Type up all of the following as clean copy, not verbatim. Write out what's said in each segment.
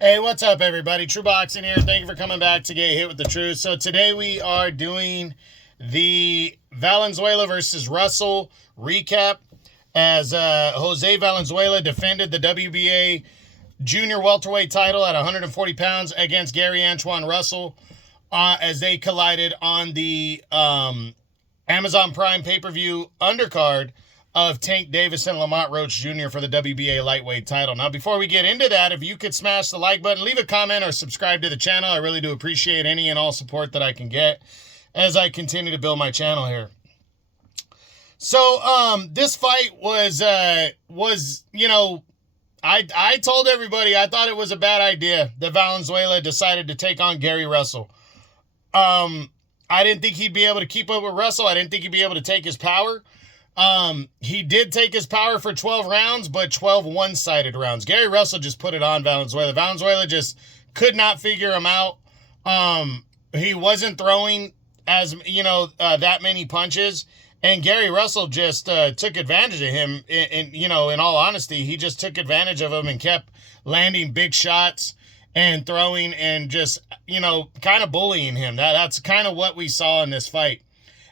Hey, what's up, everybody? True Boxing here. Thank you for coming back to Get Hit with the Truth. So today we are doing the Valenzuela versus Russell recap as Jose Valenzuela defended the WBA junior welterweight title at 140 pounds against Gary Antoine Russell as they collided on the Amazon Prime pay-per-view undercard of Tank Davis and Lamont Roach Jr. for the WBA lightweight title. Now, before we get into that, if you could smash the like button, leave a comment, or subscribe to the channel. I really do appreciate any and all support that I can get as I continue to build my channel here. So, this fight was I told everybody I thought it was a bad idea that Valenzuela decided to take on Gary Russell. I didn't think he'd be able to keep up with Russell. I didn't think he'd be able to take his power. He did take his power for 12 rounds, but 12 one-sided rounds. Gary Russell just put it on Valenzuela. Valenzuela just could not figure him out. He wasn't throwing that many punches, and Gary Russell just took advantage of him. In all honesty, he just took advantage of him and kept landing big shots and throwing and just, kind of bullying him. That's kind of what we saw in this fight.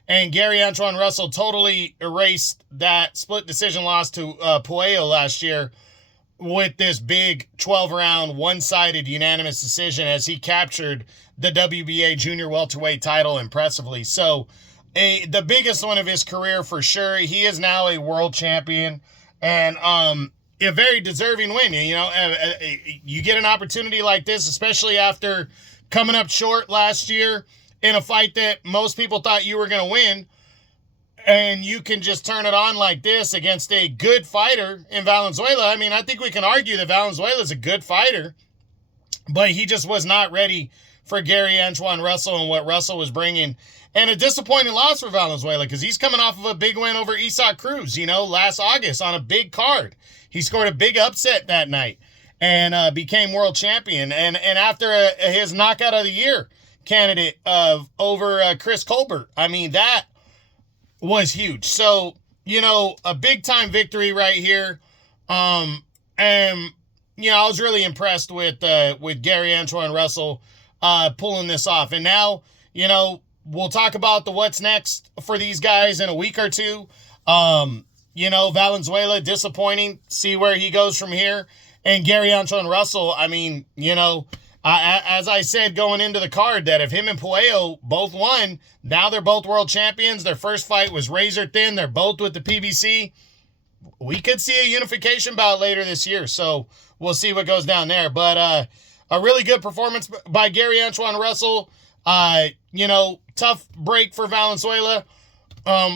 And Gary Antoine Russell totally erased that split decision loss to Puello last year with this big 12-round, one-sided unanimous decision as he captured the WBA junior welterweight title impressively. So, the biggest one of his career for sure. He is now a world champion and a very deserving win. You get an opportunity like this, especially after coming up short last year in a fight that most people thought you were going to win, and you can just turn it on like this against a good fighter in Valenzuela. I mean, I think we can argue that Valenzuela is a good fighter, but he just was not ready for Gary Antoine Russell and what Russell was bringing. And a disappointing loss for Valenzuela because he's coming off of a big win over Isaac Cruz, last August on a big card. He scored a big upset that night and became world champion. And after his knockout of the year candidate over Chris Colbert. I mean, that was huge. So, a big time victory right here. And I was really impressed with Gary Antoine Russell pulling this off. And now, we'll talk about the what's next for these guys in a week or two. Valenzuela, disappointing. See where he goes from here. And Gary Antoine Russell, I mean, as I said going into the card, that if him and Puello both won, now they're both world champions. Their first fight was razor thin. They're both with the PBC. We could see a unification bout later this year, so we'll see what goes down there. But a really good performance by Gary Antoine Russell. Tough break for Valenzuela.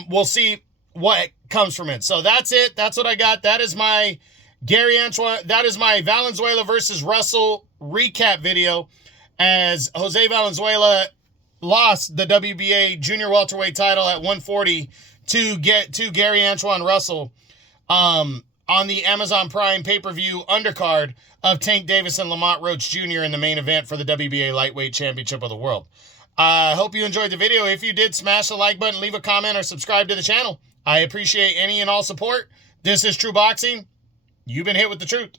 We'll see what comes from it. So that's it. That's what I got. That is my Valenzuela versus Russell recap video as Jose Valenzuela lost the WBA junior welterweight title at 140 to Gary Antoine Russell on the Amazon Prime pay-per-view undercard of Tank Davis and Lamont Roach Jr. in the main event for the WBA lightweight championship of the world. I hope you enjoyed the video. If you did, smash the like button, leave a comment, or subscribe to the channel. I appreciate any and all support. This is True Boxing. You've been hit with the truth.